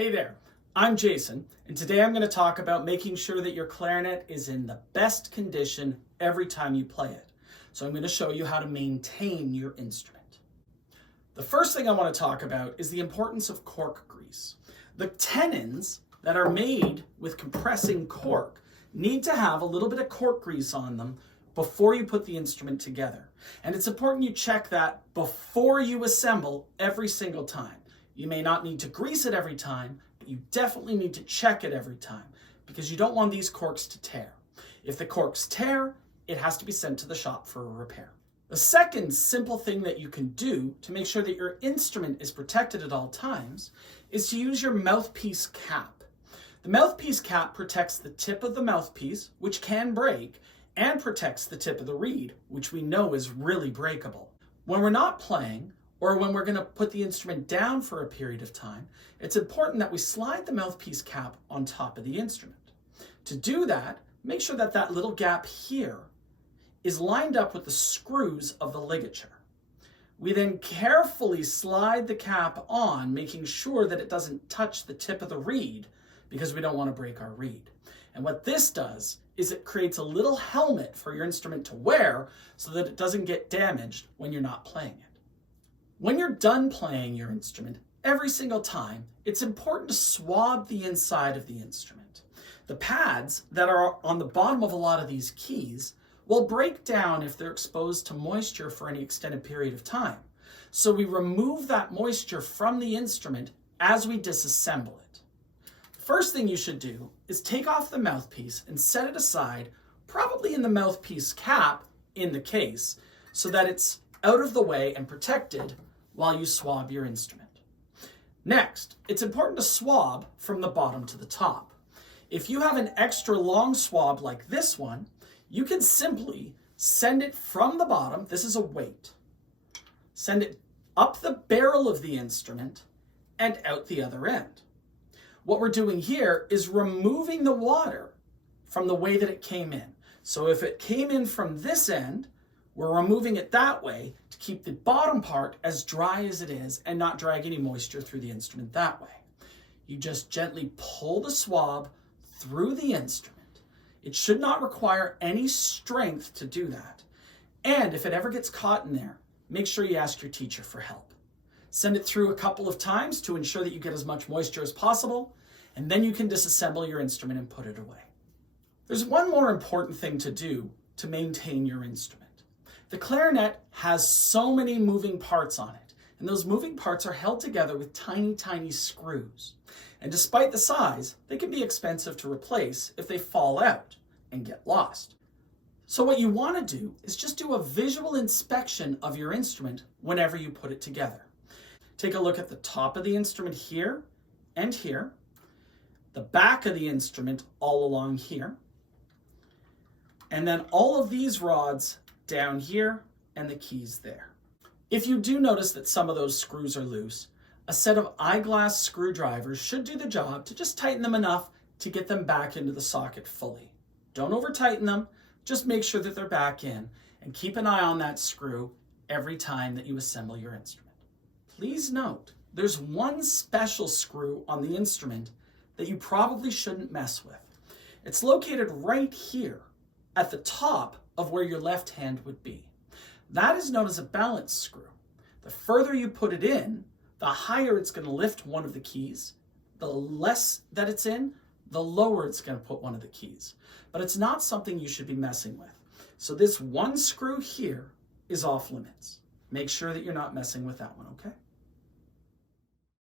Hey there, I'm Jason, and today I'm going to talk about making sure that your clarinet is in the best condition every time you play it. So I'm going to show you how to maintain your instrument. The first thing I want to talk about is the importance of cork grease. The tenons that are made with compressing cork need to have a little bit of cork grease on them before you put the instrument together. And it's important you check that before you assemble every single time. You may not need to grease it every time, but you definitely need to check it every time because you don't want these corks to tear. If the corks tear, it has to be sent to the shop for a repair. The second simple thing that you can do to make sure that your instrument is protected at all times is to use your mouthpiece cap. The mouthpiece cap protects the tip of the mouthpiece, which can break, and protects the tip of the reed, which we know is really breakable. When we're not playing, or when we're going to put the instrument down for a period of time, it's important that we slide the mouthpiece cap on top of the instrument. To do that, make sure that that little gap here is lined up with the screws of the ligature. We then carefully slide the cap on, making sure that it doesn't touch the tip of the reed because we don't want to break our reed. And what this does is it creates a little helmet for your instrument to wear so that it doesn't get damaged when you're not playing it. When you're done playing your instrument, every single time, it's important to swab the inside of the instrument. The pads that are on the bottom of a lot of these keys will break down if they're exposed to moisture for any extended period of time. So we remove that moisture from the instrument as we disassemble it. The first thing you should do is take off the mouthpiece and set it aside, probably in the mouthpiece cap in the case, so that it's out of the way and protected while you swab your instrument. Next, it's important to swab from the bottom to the top. If you have an extra long swab like this one, you can simply send it from the bottom, this is a weight, send it up the barrel of the instrument and out the other end. What we're doing here is removing the water from the way that it came in. So if it came in from this end, we're removing it that way to keep the bottom part as dry as it is and not drag any moisture through the instrument that way. You just gently pull the swab through the instrument. It should not require any strength to do that. And if it ever gets caught in there, make sure you ask your teacher for help. Send it through a couple of times to ensure that you get as much moisture as possible, and then you can disassemble your instrument and put it away. There's one more important thing to do to maintain your instrument. The clarinet has so many moving parts on it, and those moving parts are held together with tiny, tiny screws. And despite the size, they can be expensive to replace if they fall out and get lost. So what you want to do is just do a visual inspection of your instrument whenever you put it together. Take a look at the top of the instrument here and here, the back of the instrument all along here, and then all of these rods down here and the keys there. If you do notice that some of those screws are loose, a set of eyeglass screwdrivers should do the job to just tighten them enough to get them back into the socket fully. Don't over tighten them, just make sure that they're back in and keep an eye on that screw every time that you assemble your instrument. Please note, there's one special screw on the instrument that you probably shouldn't mess with. It's located right here at the top of where your left hand would be. That is known as a balance screw. The further you put it in, the higher it's going to lift one of the keys. The less that it's in, the lower it's going to put one of the keys. But it's not something you should be messing with. So this one screw here is off limits. Make sure that you're not messing with that one, okay?